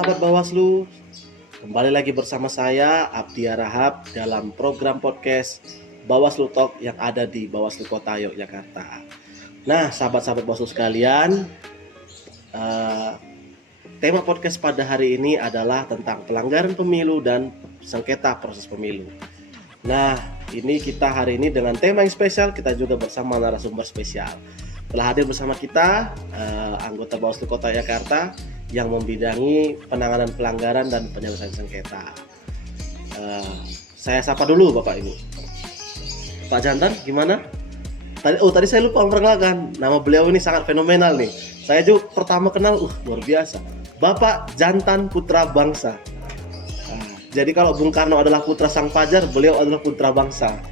sahabat Bawaslu, kembali lagi bersama saya Abdi Rahab dalam program podcast Bawaslu Talk yang ada di Bawaslu Kota Yogyakarta. Nah, sahabat-sahabat Bawaslu sekalian, tema podcast pada hari ini adalah tentang pelanggaran pemilu dan sengketa proses pemilu. Nah, ini kita hari ini dengan tema yang spesial, kita juga bersama narasumber spesial. Telah hadir bersama kita anggota Bawaslu Kota Jakarta yang membidangi penanganan pelanggaran dan penyelesaian sengketa. Saya sapa dulu Bapak Ibu. Pak Jantan, gimana? Tadi saya lupa memperkenalkan. Nama beliau ini sangat fenomenal nih. Saya juga pertama kenal, luar biasa. Bapak Jantan Putra Bangsa. Jadi kalau Bung Karno adalah putra sang fajar, beliau adalah putra bangsa.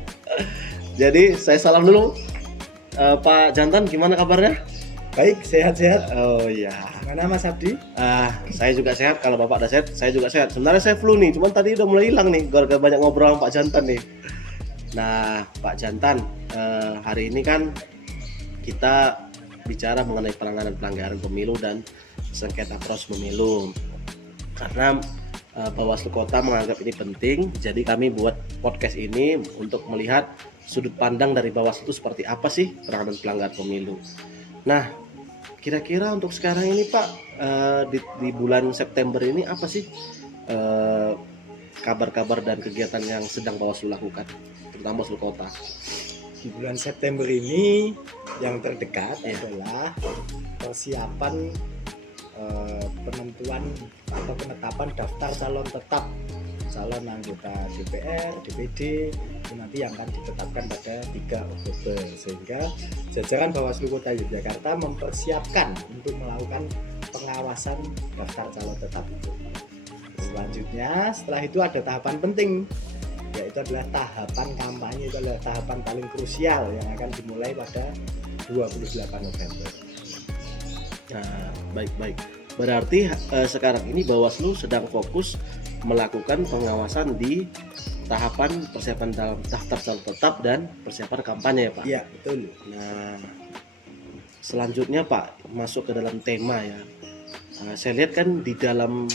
Jadi saya salam dulu. Pak Jantan, gimana kabarnya? Baik, sehat-sehat. Oh iya. Mana Mas Abdi? Saya juga sehat. Kalau Bapak udah sehat, saya juga sehat. Sebenarnya saya flu nih, cuman tadi udah mulai hilang nih gara-gara banyak ngobrol sama Pak Jantan nih. Nah, Pak Jantan, hari ini kan kita bicara mengenai penanganan pelanggaran pemilu dan sengketa proses pemilu. Karena Bawaslu Kota menganggap ini penting, jadi kami buat podcast ini untuk melihat sudut pandang dari Bawaslu itu seperti apa sih penanganan pelanggaran pemilu. Nah, kira-kira untuk sekarang ini Pak, di bulan September ini apa sih kabar-kabar dan kegiatan yang sedang Bawaslu lakukan, terutama Bawaslu Kota? Di bulan September ini yang terdekat adalah persiapan penentuan atau penetapan daftar calon tetap calon anggota DPR, DPD itu nanti yang akan ditetapkan pada 3 Oktober, sehingga jajaran Bawaslu Kota Yogyakarta mempersiapkan untuk melakukan pengawasan daftar calon tetap itu. Selanjutnya setelah itu ada tahapan penting, yaitu adalah tahapan kampanye. Itu adalah tahapan paling krusial yang akan dimulai pada 28 November. Nah, baik. Berarti sekarang ini Bawaslu sedang fokus melakukan pengawasan di tahapan persiapan dalam daftar calon tetap dan persiapan kampanye ya Pak? Iya, betul. Nah, selanjutnya Pak, masuk ke dalam tema ya. Saya lihat kan di dalam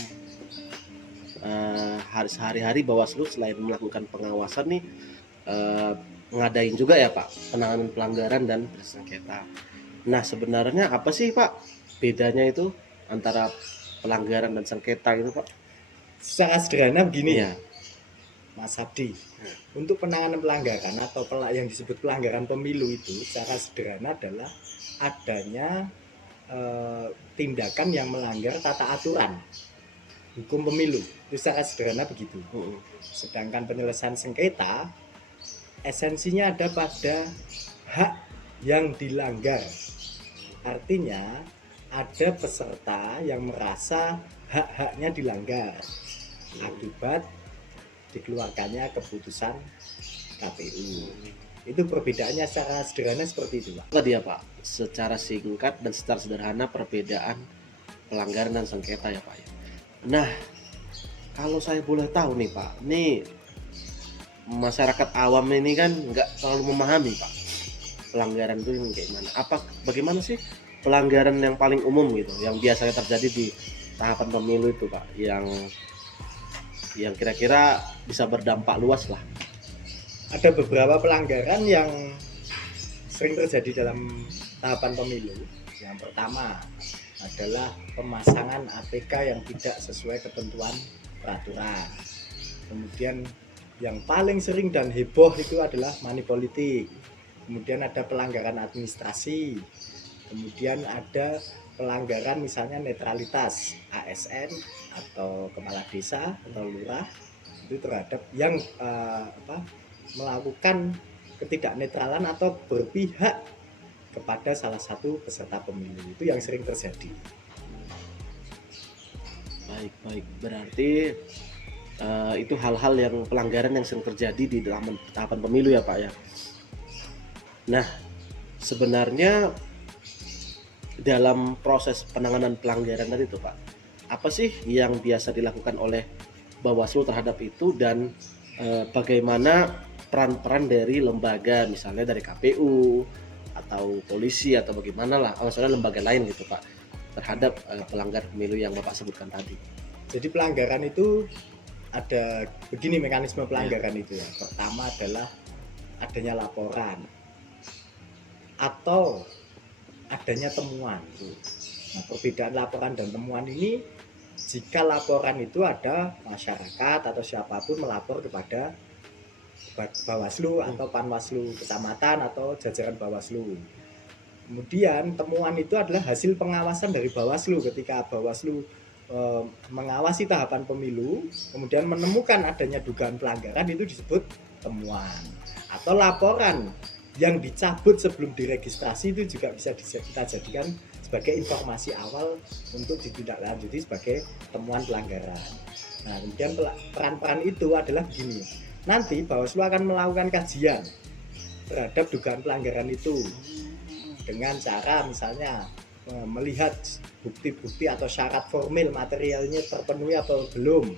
sehari-hari Bawaslu selain melakukan pengawasan nih, ngadain juga ya Pak penanganan pelanggaran dan sengketa. Nah, sebenarnya apa sih Pak bedanya itu antara pelanggaran dan sengketa itu Pak? Secara sederhana begini ya, Mas Abdi, untuk penanganan pelanggaran atau yang disebut pelanggaran pemilu itu secara sederhana adalah adanya tindakan yang melanggar tata aturan hukum pemilu. Itu secara sederhana begitu. Sedangkan penyelesaian sengketa esensinya ada pada hak yang dilanggar. Artinya ada peserta yang merasa hak-haknya dilanggar akibat dikeluarkannya keputusan KPU. Itu perbedaannya secara sederhana seperti itu Pak. Tadi ya Pak, secara singkat dan secara sederhana perbedaan pelanggaran dan sengketa ya Pak. Nah, kalau saya boleh tahu nih Pak, nih masyarakat awam ini kan nggak terlalu memahami Pak pelanggaran itu kayak gimana. Bagaimana sih pelanggaran yang paling umum gitu, yang biasanya terjadi di tahapan pemilu itu Pak, yang kira-kira bisa berdampak luas lah. Ada beberapa pelanggaran yang sering terjadi dalam tahapan pemilu. Yang pertama adalah pemasangan APK yang tidak sesuai ketentuan peraturan. Kemudian yang paling sering dan heboh itu adalah money politik. Kemudian ada pelanggaran administrasi. Kemudian ada pelanggaran misalnya netralitas ASN atau kepala desa atau lurah itu terhadap yang melakukan ketidaknetralan atau berpihak kepada salah satu peserta pemilu. Itu yang sering terjadi. Baik. Berarti itu hal-hal yang pelanggaran yang sering terjadi di dalam tahapan pemilu ya Pak ya. Nah, sebenarnya dalam proses penanganan pelanggaran tadi itu Pak, apa sih yang biasa dilakukan oleh Bawaslu terhadap itu, dan bagaimana peran-peran dari lembaga, misalnya dari KPU atau polisi atau bagaimana lah, misalnya lembaga lain gitu Pak, terhadap pelanggar pemilu yang Bapak sebutkan tadi? Jadi pelanggaran itu ada begini mekanisme pelanggaran itu ya. Pertama adalah adanya laporan atau adanya temuan. Nah, perbedaan laporan dan temuan ini, jika laporan itu ada masyarakat atau siapapun melapor kepada Bawaslu atau Panwaslu kecamatan atau jajaran Bawaslu. Kemudian temuan itu adalah hasil pengawasan dari Bawaslu ketika Bawaslu mengawasi tahapan pemilu, kemudian menemukan adanya dugaan pelanggaran, itu disebut temuan. Atau laporan yang dicabut sebelum diregistrasi itu juga bisa kita jadikan sebagai informasi awal untuk ditindaklanjuti sebagai temuan pelanggaran. Nah, kemudian peran-peran itu adalah begini. Nanti Bawaslu akan melakukan kajian terhadap dugaan pelanggaran itu dengan cara misalnya melihat bukti-bukti atau syarat formil materialnya terpenuhi atau belum.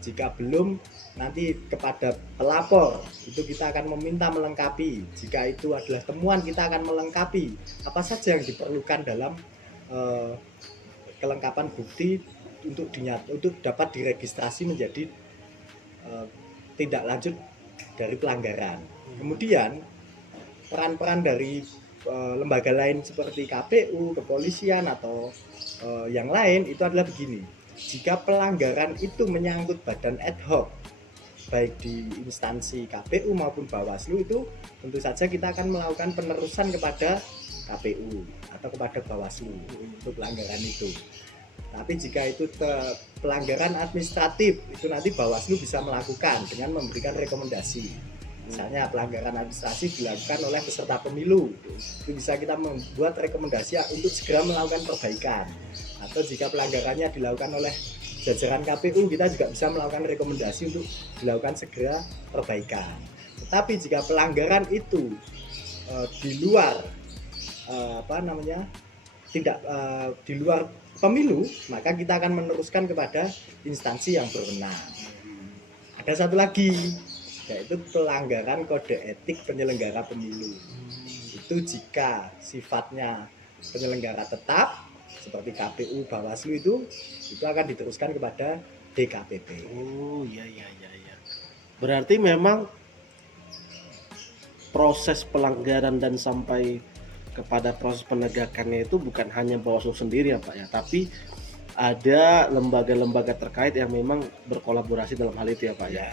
Jika belum, nanti kepada pelapor itu kita akan meminta melengkapi. Jika itu adalah temuan, kita akan melengkapi apa saja yang diperlukan dalam kelengkapan bukti untuk dapat diregistrasi menjadi tindak lanjut dari pelanggaran. Kemudian peran-peran dari lembaga lain seperti KPU, kepolisian atau yang lain itu adalah begini. Jika pelanggaran itu menyangkut badan ad hoc, baik di instansi KPU maupun Bawaslu, itu tentu saja kita akan melakukan penerusan kepada KPU atau kepada Bawaslu untuk pelanggaran itu. Tapi jika itu pelanggaran administratif, itu nanti Bawaslu bisa melakukan dengan memberikan rekomendasi. Misalnya pelanggaran administrasi dilakukan oleh peserta pemilu, itu bisa kita membuat rekomendasi untuk segera melakukan perbaikan. Atau jika pelanggarannya dilakukan oleh jajaran KPU, kita juga bisa melakukan rekomendasi untuk dilakukan segera perbaikan. Tetapi jika pelanggaran itu di luar di luar pemilu, maka kita akan meneruskan kepada instansi yang berwenang. Ada satu lagi, yaitu pelanggaran kode etik penyelenggara pemilu. Itu jika sifatnya penyelenggara tetap seperti KPU, Bawaslu itu akan diteruskan kepada DKPP. Oh iya. Berarti memang proses pelanggaran dan sampai kepada proses penegakannya itu bukan hanya Bawaslu sendiri ya Pak ya, tapi ada lembaga-lembaga terkait yang memang berkolaborasi dalam hal itu ya Pak ya.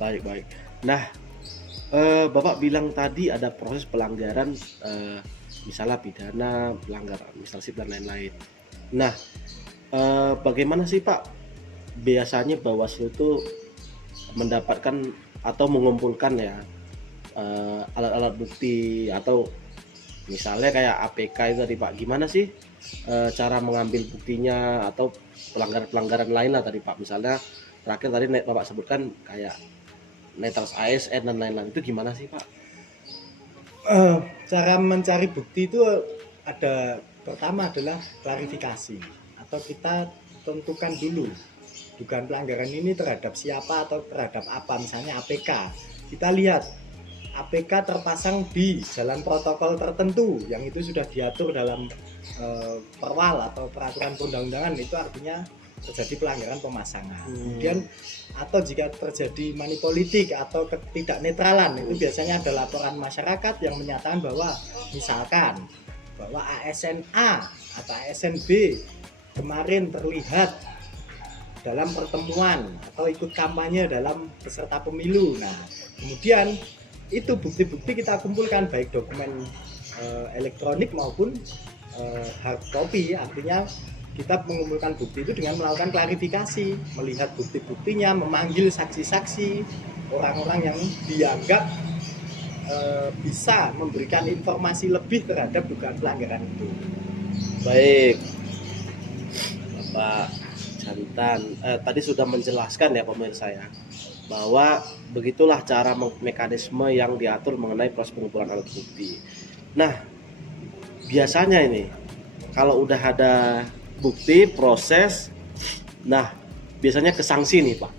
Baik. Nah, Bapak bilang tadi ada proses pelanggaran, misalnya pidana, pelanggaran administratif dan lain-lain. Nah, bagaimana sih Pak biasanya Bawaslu itu mendapatkan atau mengumpulkan ya alat-alat bukti, atau misalnya kayak APK itu tadi Pak, gimana sih cara mengambil buktinya, atau pelanggaran-pelanggaran lain lah tadi Pak, misalnya terakhir tadi Bapak sebutkan kayak netralitas ASN dan lain-lain, itu gimana sih Pak? Cara mencari bukti itu ada, pertama adalah klarifikasi, atau kita tentukan dulu dugaan pelanggaran ini terhadap siapa atau terhadap apa. Misalnya APK, kita lihat APK terpasang di jalan protokol tertentu yang itu sudah diatur dalam perwal atau peraturan perundang-undangan, itu artinya terjadi pelanggaran pemasangan. Kemudian atau jika terjadi money politik atau ketidaknetralan, itu biasanya ada laporan masyarakat yang menyatakan bahwa misalkan bahwa ASN A atau ASN B kemarin terlihat dalam pertemuan atau ikut kampanye dalam peserta pemilu. Nah, kemudian itu bukti-bukti kita kumpulkan, baik dokumen elektronik maupun hard copy, artinya kita mengumpulkan bukti itu dengan melakukan klarifikasi, melihat bukti-buktinya, memanggil saksi-saksi, orang-orang yang dianggap bisa memberikan informasi lebih terhadap dugaan pelanggaran itu. Baik, Bapak Jantan tadi sudah menjelaskan ya pemirsa ya, bahwa begitulah cara mekanisme yang diatur mengenai proses pengumpulan alat bukti. Nah, biasanya ini kalau udah ada bukti, proses, nah biasanya ke sanksi nih Pak.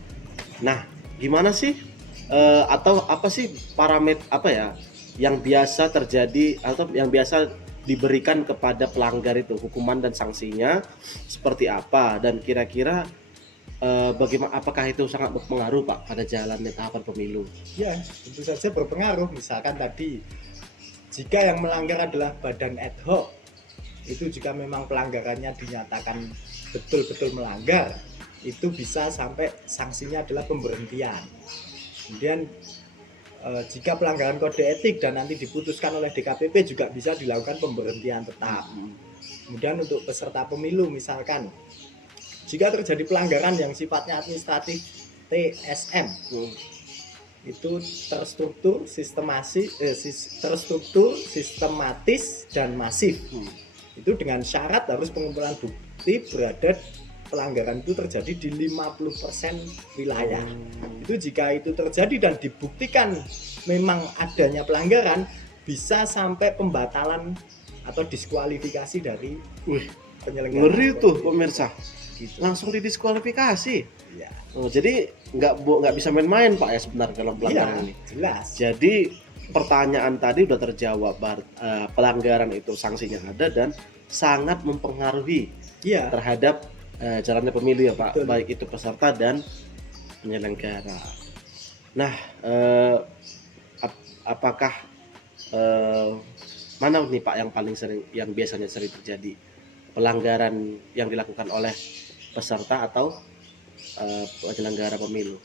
Nah, gimana sih atau apa sih parameter apa ya yang biasa terjadi atau yang biasa diberikan kepada pelanggar itu, hukuman dan sanksinya seperti apa, dan kira-kira bagaimana, apakah itu sangat berpengaruh Pak pada jalannya tahapan pemilu? Ya, tentu saja berpengaruh. Misalkan tadi, jika yang melanggar adalah badan ad hoc, itu jika memang pelanggarannya dinyatakan betul-betul melanggar, itu bisa sampai sanksinya adalah pemberhentian. Kemudian jika pelanggaran kode etik dan nanti diputuskan oleh DKPP juga bisa dilakukan pemberhentian tetap. Kemudian untuk peserta pemilu misalkan, jika terjadi pelanggaran yang sifatnya administratif TSM, itu sistematis dan masif. Itu dengan syarat harus pengumpulan bukti berada pelanggaran itu terjadi di 50% wilayah. Itu jika itu terjadi dan dibuktikan memang adanya pelanggaran, bisa sampai pembatalan atau diskualifikasi dari penyelenggara. Ngeri tuh pemirsa, Gitu. langsung didiskualifikasi. Ya. Oh, jadi nggak bisa main-main Pak ya sebenarnya dalam pelanggaran Iya, ini. jelas. Jadi pertanyaan tadi udah terjawab, pelanggaran itu sanksinya ada dan sangat mempengaruhi Iya. terhadap jalannya pemilu ya Pak, Betul. baik itu peserta dan penyelenggara. Nah, apakah mana nih Pak yang paling sering, yang biasanya sering terjadi pelanggaran yang dilakukan oleh peserta atau penyelenggara pemilu?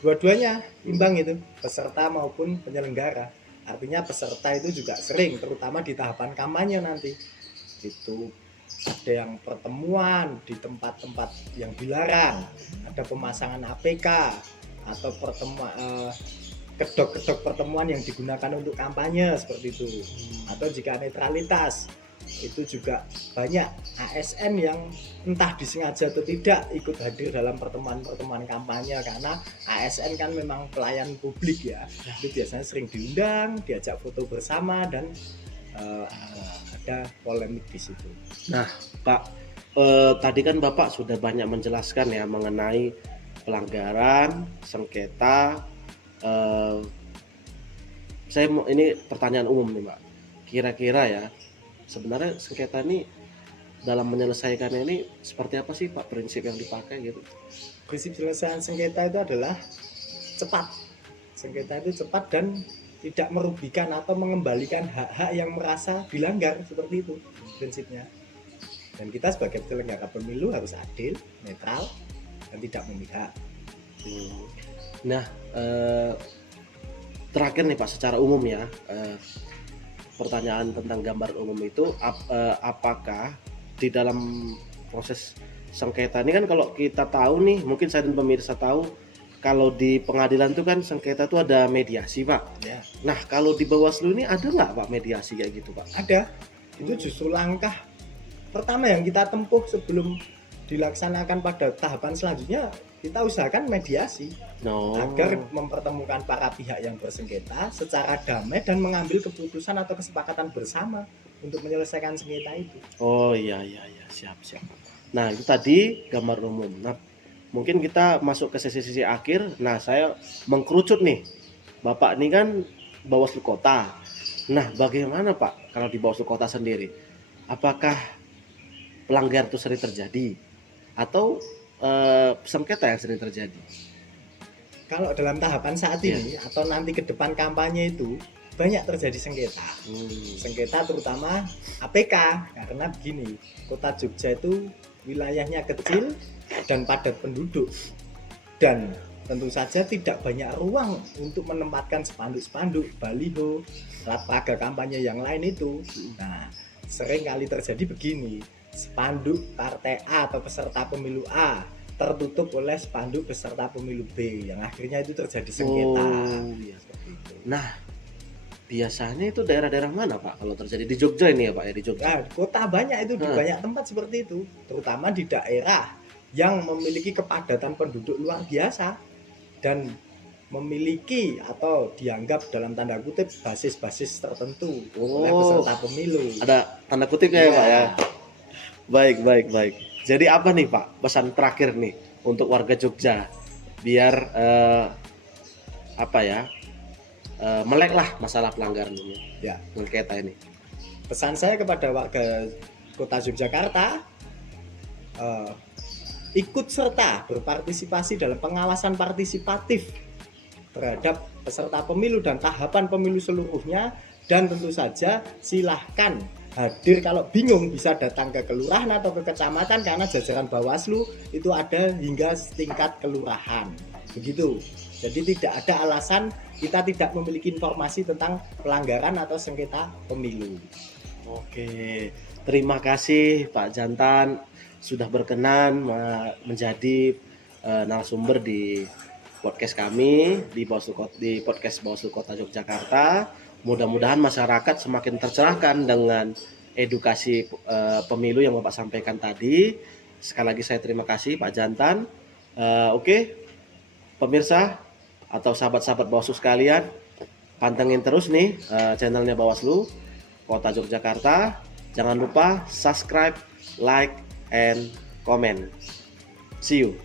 Dua-duanya imbang itu, peserta maupun penyelenggara. Artinya peserta itu juga sering, terutama di tahapan kampanye nanti. Itu ada yang pertemuan di tempat-tempat yang dilarang, ada pemasangan APK atau kedok-kedok pertemuan yang digunakan untuk kampanye seperti itu. Atau jika netralitas, itu juga banyak ASN yang entah disengaja atau tidak ikut hadir dalam pertemuan-pertemuan kampanye, karena ASN kan memang pelayan publik ya. Itu biasanya sering diundang, diajak foto bersama dan ada polemik di situ. Nah, Pak, tadi kan Bapak sudah banyak menjelaskan ya mengenai pelanggaran, sengketa. Saya mau, ini pertanyaan umum nih Pak. Kira-kira ya, sebenarnya sengketa ini dalam menyelesaikannya ini seperti apa sih Pak, prinsip yang dipakai gitu? Prinsip penyelesaian sengketa itu adalah cepat. Sengketa itu cepat dan tidak merugikan atau mengembalikan hak-hak yang merasa dilanggar, seperti itu prinsipnya. Dan kita sebagai penyelenggara pemilu harus adil, netral, dan tidak memihak. Nah, terakhir nih Pak, secara umum ya, pertanyaan tentang gambar umum itu, apakah di dalam proses sengketa ini kan, kalau kita tahu nih, mungkin saya dan pemirsa tahu, kalau di pengadilan itu kan sengketa itu ada mediasi Pak. Ya. Nah, kalau di Bawaslu ini ada nggak Pak mediasi kayak gitu Pak? Ada. Itu justru langkah pertama yang kita tempuh sebelum dilaksanakan pada tahapan selanjutnya. Kita usahakan mediasi agar mempertemukan para pihak yang bersengketa secara damai dan mengambil keputusan atau kesepakatan bersama untuk menyelesaikan sengketa itu. Oh iya, siap. Nah, itu tadi gambar umum. Nah, mungkin kita masuk ke sesi-sesi akhir. Nah, saya mengkerucut nih. Bapak ini kan Bawaslu Kota. Nah, bagaimana Pak kalau di Bawaslu Kota sendiri? Apakah pelanggaran itu sering terjadi atau sengketa yang sering terjadi? Kalau dalam tahapan saat ini atau nanti ke depan kampanye itu banyak terjadi sengketa. Sengketa terutama APK, karena begini, Kota Jogja itu wilayahnya kecil dan padat penduduk, dan tentu saja tidak banyak ruang untuk menempatkan spanduk-spanduk, baliho, alat peraga kampanye yang lain itu. Nah, sering kali terjadi begini, spanduk partai A atau peserta pemilu A tertutup oleh spanduk peserta pemilu B, yang akhirnya itu terjadi sengketa. Seperti itu. Nah, biasanya itu daerah-daerah mana Pak kalau terjadi di Jogja ini ya Pak ya, di Jogja? Nah, kota banyak itu, di banyak tempat seperti itu, terutama di daerah yang memiliki kepadatan penduduk luar biasa dan memiliki atau dianggap dalam tanda kutip basis-basis tertentu oleh peserta pemilu. Ada tanda kutipnya ya Pak ya. Baik. Jadi apa nih Pak pesan terakhir nih untuk warga Jogja biar melek lah masalah pelanggaran ini ya, sengketa ini? Pesan saya kepada warga Kota Yogyakarta, ikut serta berpartisipasi dalam pengawasan partisipatif terhadap peserta pemilu dan tahapan pemilu seluruhnya. Dan tentu saja silahkan hadir, kalau bingung bisa datang ke kelurahan atau ke kecamatan, karena jajaran Bawaslu itu ada hingga tingkat kelurahan. Begitu. Jadi tidak ada alasan kita tidak memiliki informasi tentang pelanggaran atau sengketa pemilu. Oke, terima kasih Pak Jantan sudah berkenan menjadi narasumber di podcast kami di podcast Bawaslu Kota Yogyakarta. Mudah-mudahan masyarakat semakin tercerahkan dengan edukasi pemilu yang Bapak sampaikan tadi. Sekali lagi saya terima kasih Pak Jantan. Oke, pemirsa atau sahabat-sahabat Bawaslu sekalian, pantengin terus nih channelnya Bawaslu Kota Yogyakarta. Jangan lupa subscribe, like, and comment. See you.